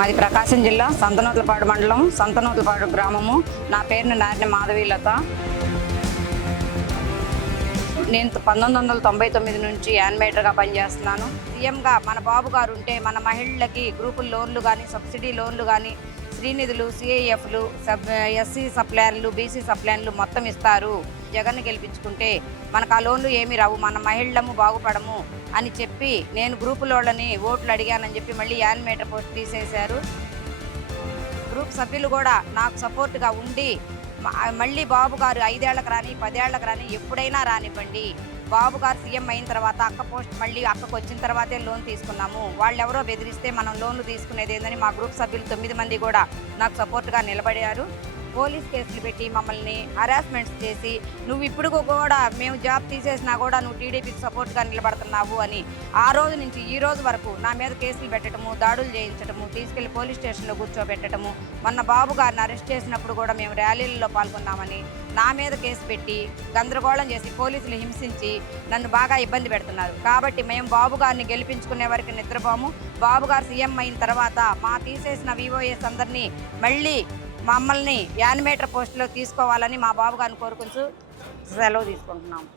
మాది ప్రకాశం జిల్లా సంతనూతలపాడు మండలం సంతనూతలపాడు గ్రామము. నా పేరుని నారిన మాధవీలత. నేను 1999 నుంచి యానిమేటర్గా పనిచేస్తున్నాను. సీఎంగా మన బాబు గారు ఉంటే మన మహిళలకి గ్రూపుల లోన్లు కానీ, సబ్సిడీ లోన్లు కానీ, శ్రీనిధులు, సిఐఎఫ్లు, ఎస్సీ సప్లైర్లు, బీసీ సప్లైర్లు మొత్తం ఇస్తారు. జగన్ గెలిపించుకుంటే మనకు ఆ లోన్లు ఏమీ రావు, మన మహిళము బాగుపడము అని చెప్పి నేను గ్రూపులోళ్ళని ఓట్లు అడిగానని చెప్పి మళ్ళీ యానిమేటర్ పోస్ట్ తీసేశారు. గ్రూప్ సభ్యులు కూడా నాకు సపోర్ట్గా ఉండి మళ్ళీ బాబు గారు 5 ఏళ్లకు రాని 10 ఏళ్లకు రాని ఎప్పుడైనా రానివ్వండి, బాబు గారు సీఎం అయిన తర్వాత అక్క పోస్ట్ మళ్ళీ అక్కకు వచ్చిన తర్వాతే లోన్ తీసుకున్నాము, వాళ్ళు ఎవరో బెదిరిస్తే మనం లోన్లు తీసుకునేది ఏందని మా గ్రూప్ సభ్యులు 9 మంది కూడా నాకు సపోర్ట్గా నిలబడారు. పోలీస్ కేసులు పెట్టి మమ్మల్ని హరాస్మెంట్స్ చేసి నువ్వు ఇప్పుడు కూడా మేము జాబ్ తీసేసినా కూడా నువ్వు టీడీపీకి సపోర్ట్గా నిలబడుతున్నావు అని ఆ రోజు నుంచి ఈ రోజు వరకు నా మీద కేసులు పెట్టడము, దాడులు చేయించడము, తీసుకెళ్లి పోలీస్ స్టేషన్లో కూర్చోబెట్టడము, మొన్న బాబు గారిని అరెస్ట్ చేసినప్పుడు కూడా మేము ర్యాలీలలో పాల్గొన్నామని నా మీద కేసు పెట్టి గందరగోళం చేసి పోలీసులు హింసించి నన్ను బాగా ఇబ్బంది పెడుతున్నారు. కాబట్టి మేము బాబు గారిని గెలిపించుకునే వరకు నిద్రపోము. బాబు గారు సీఎం అయిన తర్వాత మా తీసేసిన వివోఎస్ అందరినీ మళ్ళీ మమ్మల్ని యానిమేటర్ పోస్టులో తీసుకోవాలని మా బాబు గారిని కోరుకుంటూ సెలవు తీసుకుంటున్నాము.